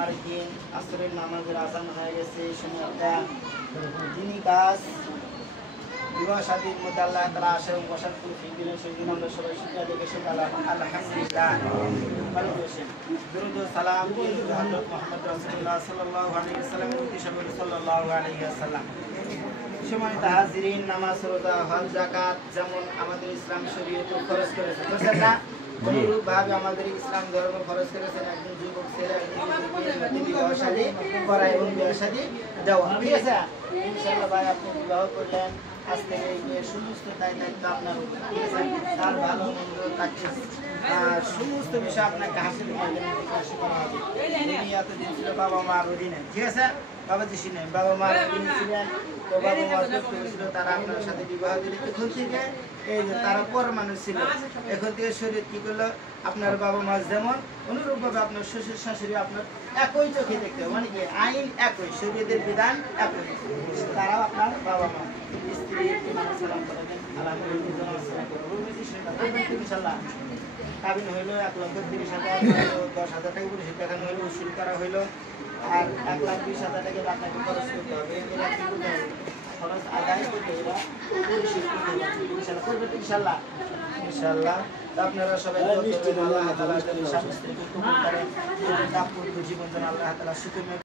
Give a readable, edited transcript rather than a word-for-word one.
জুমার দিন আসরের নামাজের আজান হয়ে গেছে। এই সময় একটা দিনই কাজ বিবাহ শাদীর মধ্যে আল্লাহ তাআলা আশা এবং বসার তৌফিক দিলেন। সেই দিন আমরা সবাই শিক্ষা দেখে সে আলহামদুলিল্লাহ ভালো বসেন। দুরূদ ও সালাম দিয়ে হযরত মুহাম্মদ রাসূলুল্লাহ সাল্লাল্লাহু আলাইহি ওয়াসাল্লামের প্রতি সাল্লাল্লাহু আলাইহি ওয়াসাল্লাম। সম্মানিত হাজিরিন, নামাজ, রোজা, হজ, যাকাত যেমন আমাদের ইসলাম শরীয়ত ফরজ করেছে, বুঝছেন না? অনুরূপভাবে আমাদের ইসলাম ধর্ম ফরজ করেছেন একজন যুবক ছেলে বিবাহ শাদী করা এবং বিবাহ শাদী দেওয়া। ঠিক আছে? ইনশাআল্লাহ ভাই আপনি বিবাহ করলেন, আজ থেকে এই মেয়ের সমস্ত দায়িত্ব আপনার উপর। ঠিক আছে? তার ভালো মন্দ তাকে সমস্ত বিষয় আপনাকে হাসিল করবেন, হাসিল করা হবে। উনি এতদিন ছিল বাবা মার অধীনে। ঠিক আছে? বাবাজি শুনেন, বাবা মার অধীনে ছিলেন, তো বাবা মার কষ্ট ছিল, তারা আপনার সাথে বিবাহ দিলে এখন থেকে এই যে তারা পর মানুষ ছিল। এখন থেকে শরীর কি করলো, আপনার বাবা মা যেমন অনুরূপভাবে আপনার শ্বশুর শাশুড়ি আপনার একই চোখে দেখতে হবে, মানে কি আইন একই, শরীয়তের বিধান একই, তারাও আপনার বাবা মা। স্ত্রী সালাম করে দেন, আলহামদুলিল্লাহ ইনশাল্লাহ। কাবিন হইলো 1,30,000 10,000 টাকা পরিশোধ দেখানো হইলো, উসুল করা হইলো, আর 1,20,000 টাকা আপনাকে খরচ করতে হবে। এরা কি করতে হবে? খরচ আদায় করতে এরা পরিশোধ করতে হবে। ইনশাল্লাহ করবে তো ইনশাল্লাহ। ইনশাল্লাহ আপনারা সবাই আল্লাহ তাআলা যেন স্বামী স্ত্রীকে কবুল করেন, দাম্পত্য জীবন যেন আল্লাহ তাআলা সুখময়